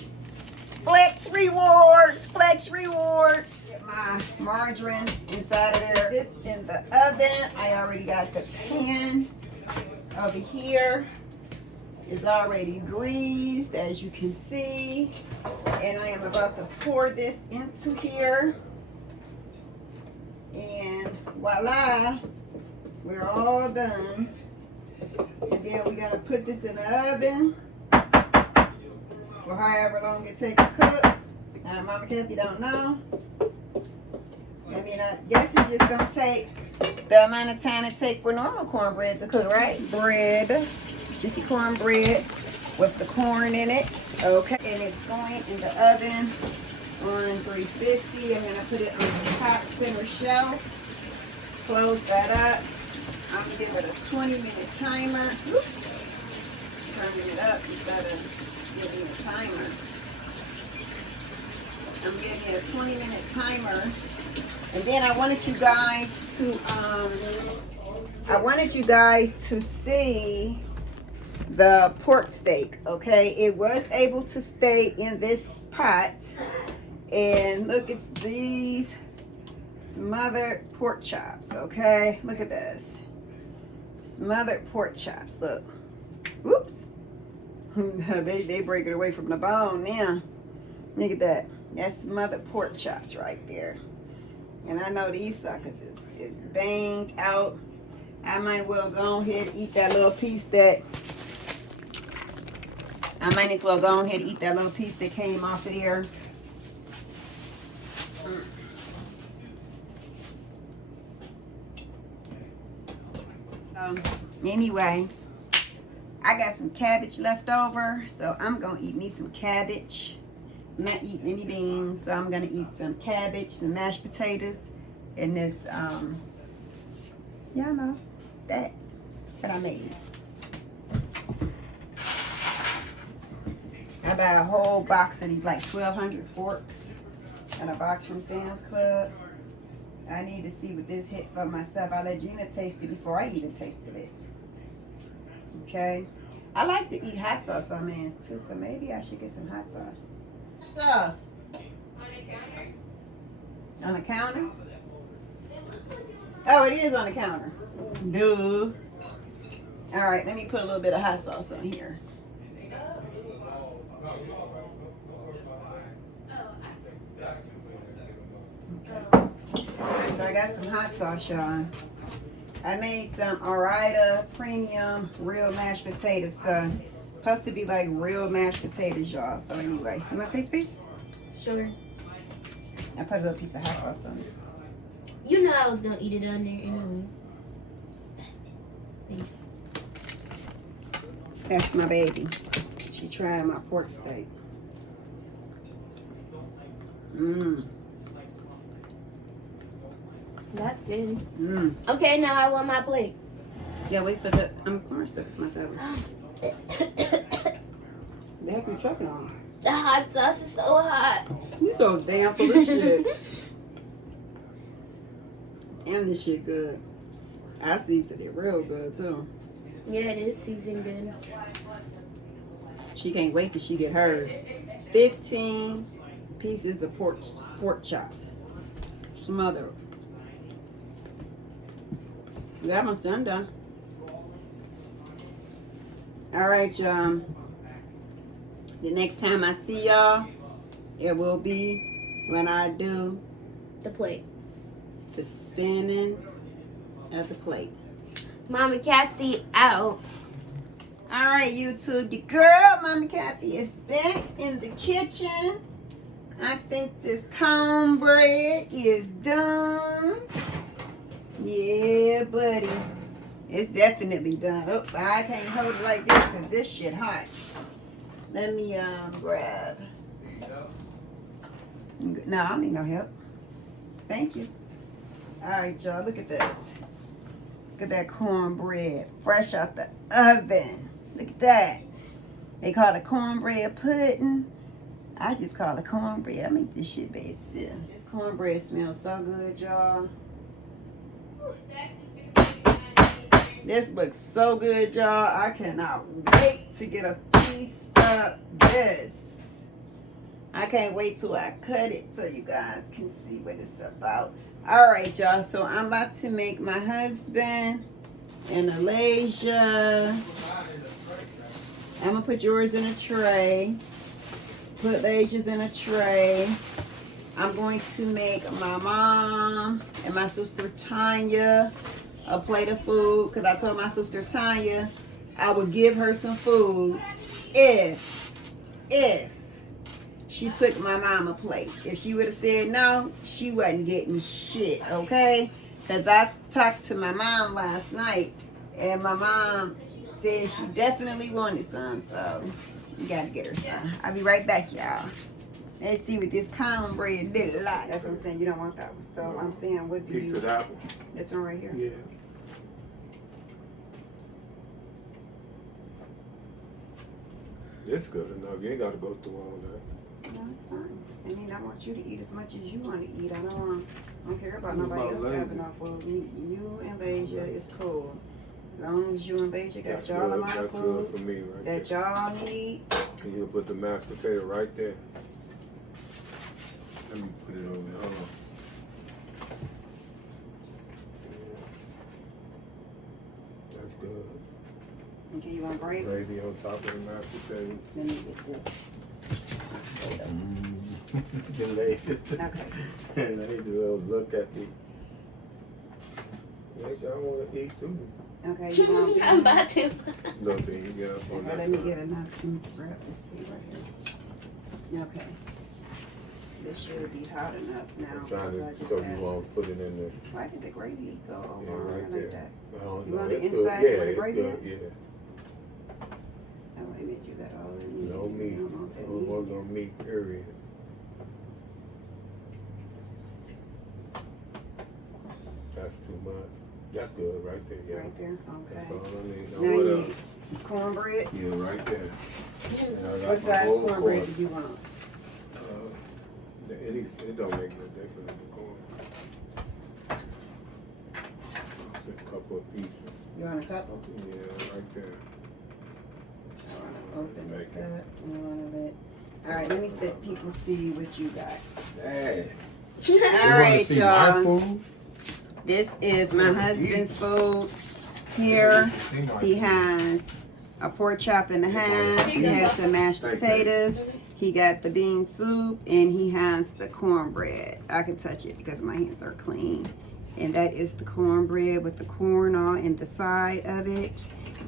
Flex rewards. Get my margarine inside of there. This in the oven. I already got the pan over here. Is already greased, as you can see, and I am about to pour this into here, and voila, we're all done. And then we're gonna put this in the oven for however long it takes to cook. Mama Kathy don't know. I mean, I guess it's just gonna take the amount of time it takes for normal cornbread to cook, right? Bread. Jiffy cornbread with the corn in it. Okay, and it's going in the oven on 350. I'm gonna put it on the top center shelf. Close that up. I'm gonna give it a 20-minute timer. Oops. Turning it up instead of giving a timer. I'm giving it a 20-minute timer. And then I wanted you guys to see the pork steak. Okay, it was able to stay in this pot, and look at these smothered pork chops. Okay, look at this smothered pork chops. Look, whoops. they break it away from the bone now. Look at that. That's smothered pork chops right there. And I know these suckers is banged out. I might well go ahead and eat that little piece that came off of here. Anyway, I got some cabbage left over, so I'm gonna eat me some cabbage. I'm not eating any beans, so I'm gonna eat some cabbage, some mashed potatoes, and this y'all know that I made. I buy a whole box of these, like 1,200 forks, and a box from Sam's Club. I need to see what this hit for myself. I let Gina taste it before I even tasted it. Okay. I like to eat hot sauce on mans too, so maybe I should get some hot sauce. Hot sauce. On the counter? On the counter? Oh, it is on the counter. Duh. All right, let me put a little bit of hot sauce on here. So I got some hot sauce, y'all. I made some Orida Premium Real Mashed Potatoes. So, supposed to be like real mashed potatoes, y'all. So anyway, you want to taste a piece? Sure. I put a little piece of hot sauce on it. You know I was gonna eat it on there anyway. That's my baby. She trying my pork steak. Mmm. That's good. Mmm. Okay, now I want my plate. Yeah, wait for the corn stuff to come out that way. The heck you choking on? The hot sauce is so hot. You so damn full of shit. Damn, this shit good. I seasoned it real good too. Yeah, it is seasoned good. She can't wait till she get hers. 15 pieces of pork chops. Smother. That one's done. All right, y'all. The next time I see y'all, it will be when I do The plate. the spinning of the plate. Mama Kathy out. All right, YouTube, your girl, Mama Kathy, is back in the kitchen. I think this cornbread is done. Yeah, buddy. It's definitely done. Oh, I can't hold it like this because this shit hot. Let me grab. No, I don't need no help. Thank you. All right, y'all, look at this. Look at that cornbread, fresh out the oven. Look at that. They call it cornbread pudding. I just call it cornbread. I make this shit bad still. This cornbread smells so good, y'all. This looks so good, y'all. I cannot wait to get a piece of this. I can't wait till I cut it so you guys can see what it's about. All right, y'all. So I'm about to make my husband and Alasia. I'm going to put yours in a tray. Put Alasia's in a tray. I'm going to make my mom and my sister Tanya a plate of food, because I told my sister Tanya I would give her some food if she took my mom a plate. If she would have said no, she wasn't getting shit, okay? Because I talked to my mom last night, and my mom said she definitely wanted some, so you gotta get her some. I'll be right back, y'all. Let's see what this cornbread look like. That's what I'm saying. You don't want that one. So I'm saying, what do Piece you? of that one. This one right here. Yeah. It's good enough. You ain't got to go through all that. No, it's fine. I mean, I want you to eat as much as you want to eat. I don't care about What nobody about else having Lazy? no food. You and Lasia is cool. As long as you and Lasia got That's y'all good. amount of That's good food for me, right that there. y'all need. And you'll put the mashed potato right there. Let me put it over there. Hold on. That's good. Okay, you want break? Gravy on top of the mashed potatoes. Let me get this. The lady. Okay. And they just look at me. Yes, I want to eat too. Okay, you want I'm about to. Look, then you get up on Okay, that let me side. get enough to grab this thing right here. Okay. This should be hot enough now. I'm trying 'cause I to, just so had- you want to put it in there. Why did the gravy go Yeah, over right like there. that? I don't You know. want the It's inside good. Yeah, with the it's gravy good. in? Yeah. Oh, wait a minute, you got all the meat. No meat. You don't want that No meat. more no meat, period. That's too much. That's good right there, yeah. Right there, That's okay. all I need. Now Now what you else? need cornbread. Yeah, right there. And I got What my size whole cornbread course. do you want? It don't make no difference in the corn. It's a couple of pieces. You want a couple? Yeah, right there. I want to open this up. And I want to let. All right, let me let people see what you got. Hey. All right, y'all. This is my husband's food. Here, he has a pork chop and a half. He has some mashed potatoes. He got the bean soup, and he has the cornbread. I can touch it because my hands are clean. And that is the cornbread with the corn all in the side of it.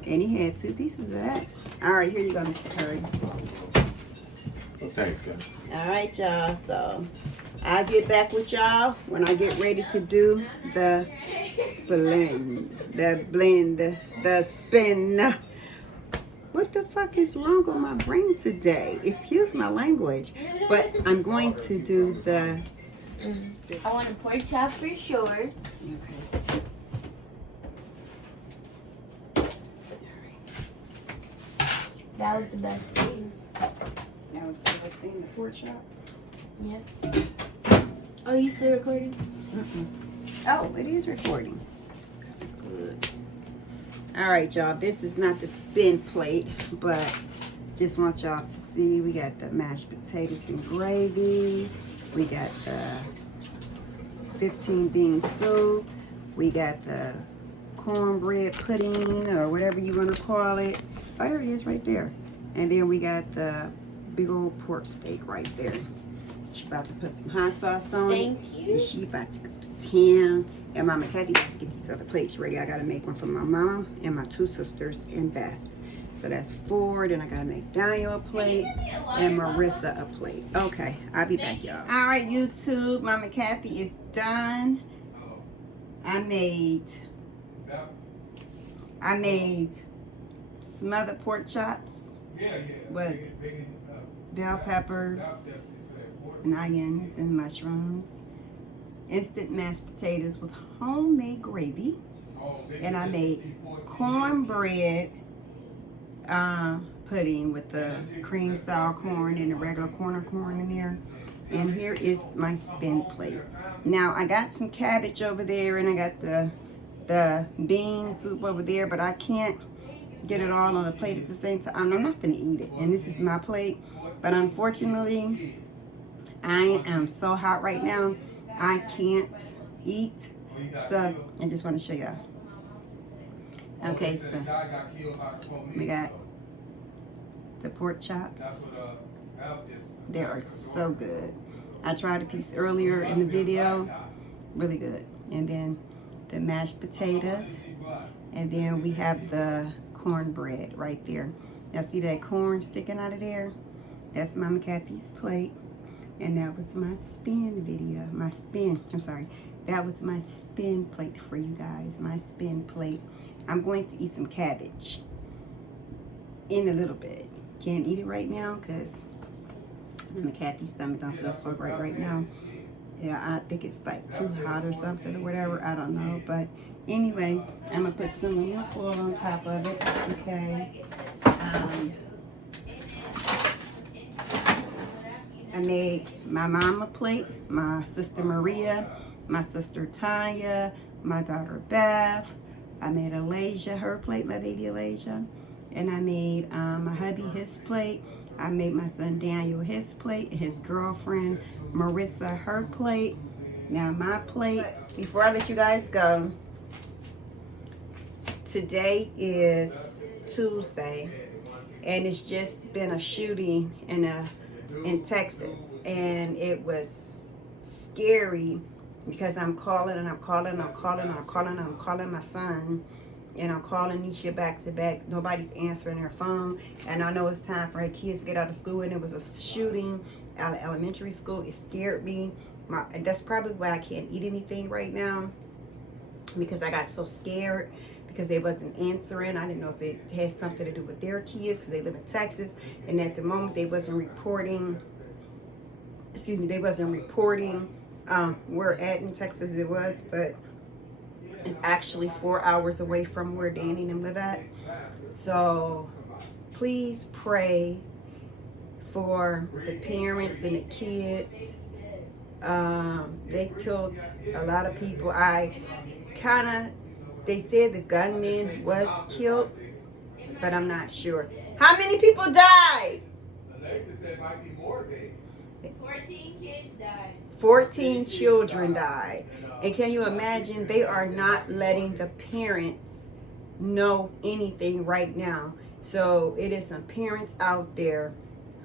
And he had 2 pieces of that. All right, here you go, Mr. Curry. Well, thanks, guys. All right, y'all. So I'll get back with y'all when I get ready to do the the spin. What the fuck is wrong with my brain today? Excuse my language, but I'm going to do the spin. I want a pork chop for sure. Okay. That was the best thing. That was the best thing, the pork chop. Yeah. Oh, you still recording? Oh, it is recording. Good. All right, y'all. This is not the spin plate, but just want y'all to see. We got the mashed potatoes and gravy. We got the 15 bean soup. We got the cornbread pudding or whatever you want to call it. Oh, there it is right there. And then we got the big old pork steak right there. She about to put some hot sauce on it. Thank you. And she about to go to town. And Mama Kathy about to get these other plates ready. I gotta make one for my mom and my 2 sisters and Beth. So that's 4. Then I gotta make Daniel a plate and Marissa a plate. Okay, I'll be back, y'all. All right, YouTube. Mama Kathy is done. I made smothered pork chops with bell peppers and onions and mushrooms, instant mashed potatoes with homemade gravy, and I made cornbread pudding with the cream style corn and the regular corn in there. And here is my spin plate. Now I got some cabbage over there, and I got the bean soup over there, but I can't get it all on a plate at the same time. I'm not gonna eat it, and this is my plate. But unfortunately, I am so hot right now, I can't eat. So I just want to show y'all. Okay, so we got the pork chops. They are so good. I tried a piece earlier in the video, really good. And then the mashed potatoes, and then we have the cornbread right there. Now see that corn sticking out of there? That's Mama Kathy's plate. And that was my spin video. That was my spin plate for you guys. My spin plate. I'm going to eat some cabbage in a little bit. Can't eat it right now because Mama Kathy's stomach don't feel so great right now. Yeah, I think it's like too hot or something or whatever. I don't know. But anyway, I'm going to put some aluminum foil on top of it. Okay. I made my mama plate, my sister Maria, my sister Tanya, my daughter Beth. I made Alasia her plate, my baby Alasia. And I made my hubby his plate. I made my son Daniel his plate, and his girlfriend Marissa her plate. Now my plate, before I let you guys go, today is Tuesday, and it's just been a shooting in Texas, and it was scary because I'm calling my son, and I'm calling Nisha back to back. Nobody's answering their phone, and I know it's time for her kids to get out of school, and it was a shooting at an elementary school. It scared me. That's probably why I can't eat anything right now, because I got so scared. because they wasn't answering. I didn't know if it had something to do with their kids because they live in Texas, and at the moment they wasn't reporting. Excuse me, they wasn't reporting where at in Texas it was, but it's actually 4 hours away from where Danny and them live at. So please pray for the parents and the kids. They killed a lot of people. They said the gunman was killed, but I'm not sure. How many people died? 14 kids died. 14 children died. And can you imagine, they are not letting the parents know anything right now. So it is some parents out there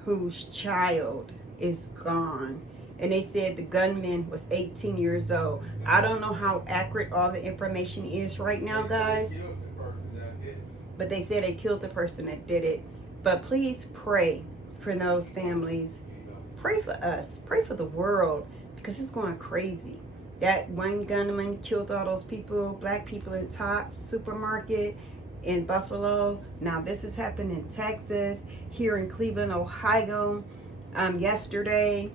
whose child is gone. And they said the gunman was 18 years old. I don't know how accurate all the information is right now, guys. But they said they killed the person that did it. But please pray for those families. Pray for us. Pray for the world, because it's going crazy. That one gunman killed all those people, black people in Top Supermarket in Buffalo. Now this has happened in Texas, here in Cleveland, Ohio. Yesterday,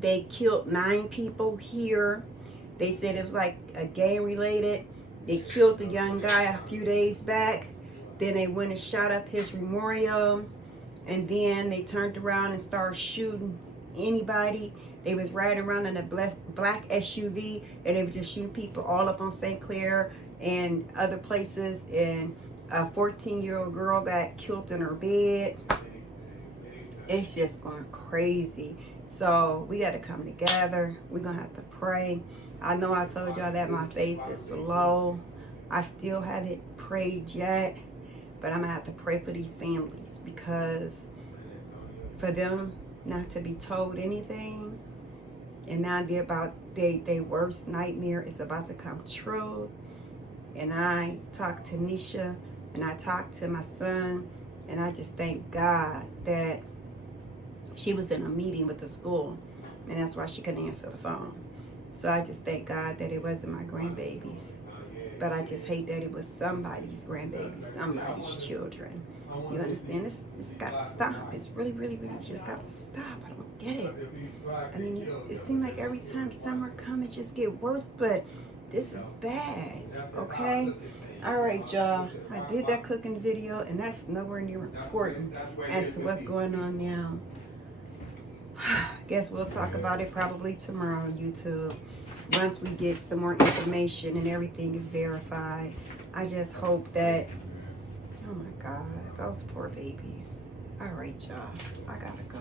they killed 9 people here. They said it was like a gang related. They killed a young guy a few days back. Then they went and shot up his memorial. And then they turned around and started shooting anybody. They was riding around in a black SUV, and they were just shooting people all up on St. Clair and other places. And a 14-year-old girl got killed in her bed. It's just going crazy. So we got to come together. We're going to have to pray. I know I told y'all that my faith is low. I still haven't prayed yet. But I'm going to have to pray for these families, because for them not to be told anything, and now their worst nightmare is about to come true. And I talked to Nisha, and I talked to my son, and I just thank God that she was in a meeting with the school, and that's why she couldn't answer the phone. So I just thank God that it wasn't my grandbabies. But I just hate that it was somebody's grandbaby, somebody's children. You understand? This got to stop. It's really, really, really just got to stop. I don't get it. I mean, it seems like every time summer comes, it just get worse. But this is bad, okay? All right, y'all. I did that cooking video, and that's nowhere near important as to what's going on now. Guess we'll talk about it probably tomorrow on YouTube. Once we get some more information and everything is verified. I just hope that, oh my God, those poor babies. All right, y'all, I gotta go.